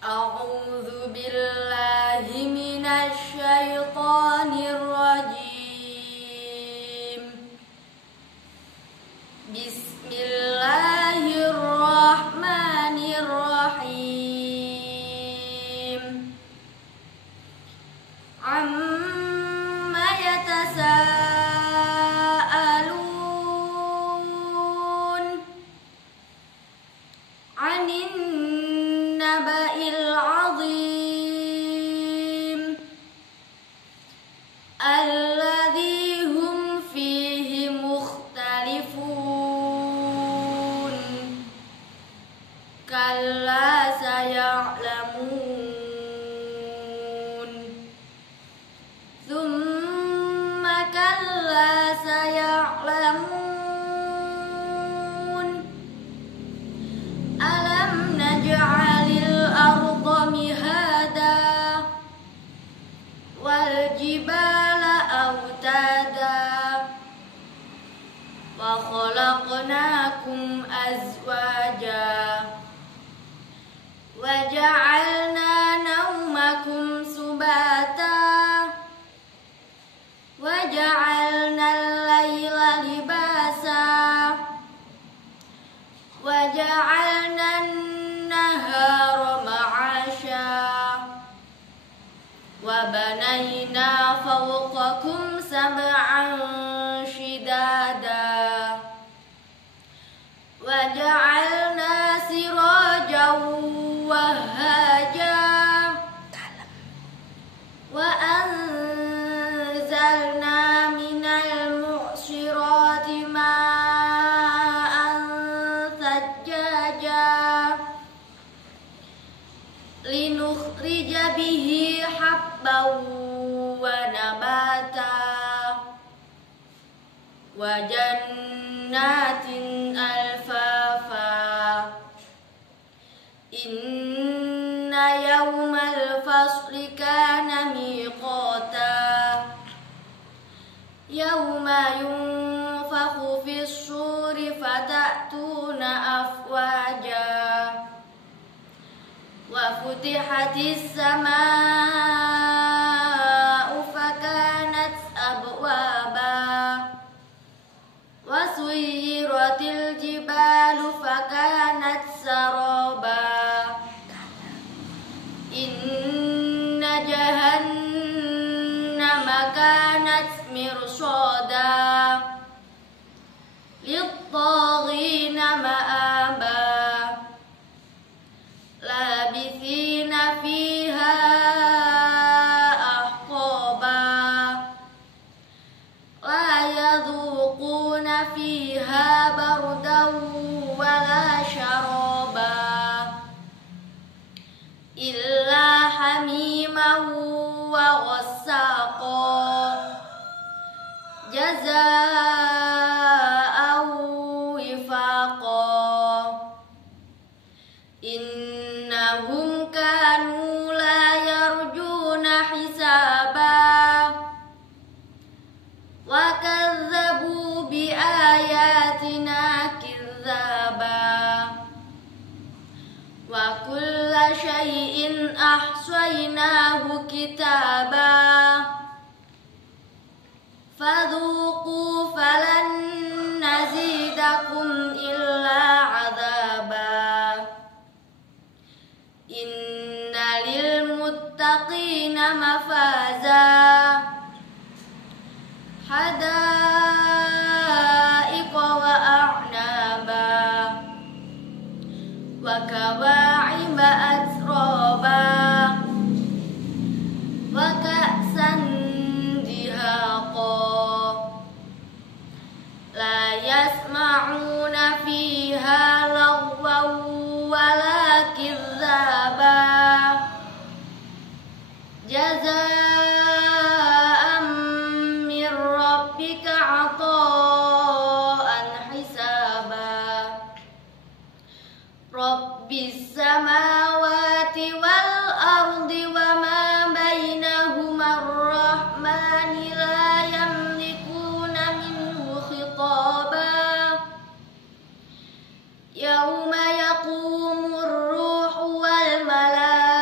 A'udzu billahi minasy syaithanir rajim. Bismillahirrahmanirrahim. Amma yatasaalun 'anin naba'il 'azim alladzi hum fihi mukhtalifun. Kalla saya'lamun, thumma kalla saya'lamun. Alam naj'alil arda mihada wal jibala autada wa khalaqnakum azwaja wa ja'alna naumakum subata wa ja'alna al-laila libasa wa ja'alna an-nahara ma'asha wa banayna fawqakum sab'an shidada wa ja'alna sirajan wahhaja wa anzalna minal mu'sirati ma'an thajjaja linukhrija bihi habban wa nabata wa jannatin alfafa. Inna yawmal fasli kana miqata yawma yunfakhu fis-suri fatatuna afwaja wa futihatis samaa'u fakanat abwaba wa suyyiratil jibalu fakanat saraba. Inna jahannama kanat mirsada lit-taghina ma'aba labithina fiha ahqaba la yadhuquna fiha bardan wala syaraba illa hamiman wa ghassaqa jazaa'an wifaqa. Innahum kanu la yarjuna hisaba wa kadzabu bi ayatina kidzaba wa kulla syai'in ahsaynahu kitaba fadhuqu falan nazidakum illa adzaba. Inna lil muttaqina mafaza hadaiqa wa a'naba wa kawa'iba atraba wa ka'san dihaqa la yasma'una fiha lagwan wala kidzaba jazaa'an min rabbika 'ata'an hisaba. Rabbis samawati wal ardi wa ma bainahuma ar-rahmani la yamlikuna minhu khitaba yawma yaqumur ruhu wal malaikatu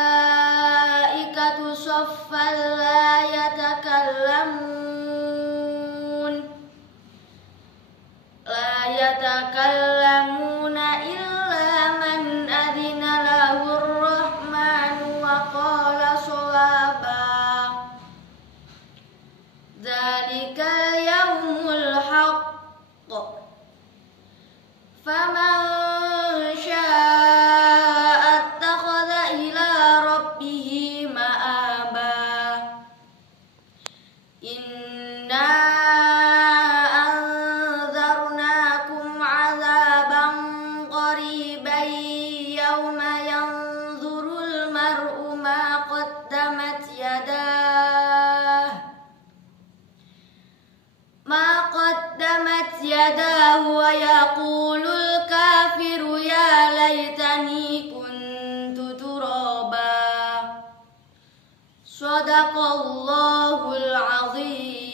yauma yanzurul mar'u ma qaddamat yadahu wa yaqulul kafiru ya laitani kuntu turaba. Shadaqallahul azim.